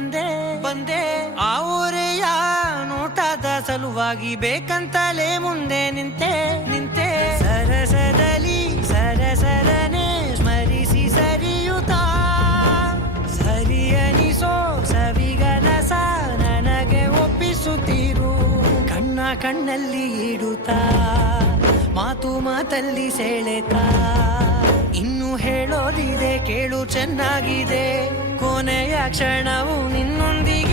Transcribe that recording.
ಬಂದೆ ಆ ಊರೆಯ ನೋಟದ ಸಲುವಾಗಿ ಬೇಕಂತಲೇ ಮುಂದೆ ನಿಂತೆ ಸರಸದಲ್ಲಿ ಸರಸರನೆ ಸ್ಮರಿಸಿ ಸರಿಯುತ್ತಾ ಸರಿಯನಿಸೋ ಸವಿಗನಸ ನನಗೆ ಒಪ್ಪಿಸುತ್ತೀರು ಕಣ್ಣಲ್ಲಿ ಇಡುತ್ತಾ ಮಾತಲ್ಲಿ ಸೆಳೆತಾ ಇನ್ನು ಹೇಳೋದಿದೆ ಕೇಳು ಚೆನ್ನಾಗಿದೆ ಕೊನೆಯ ಕ್ಷಣವು ನಿನ್ನೊಂದಿಗೆ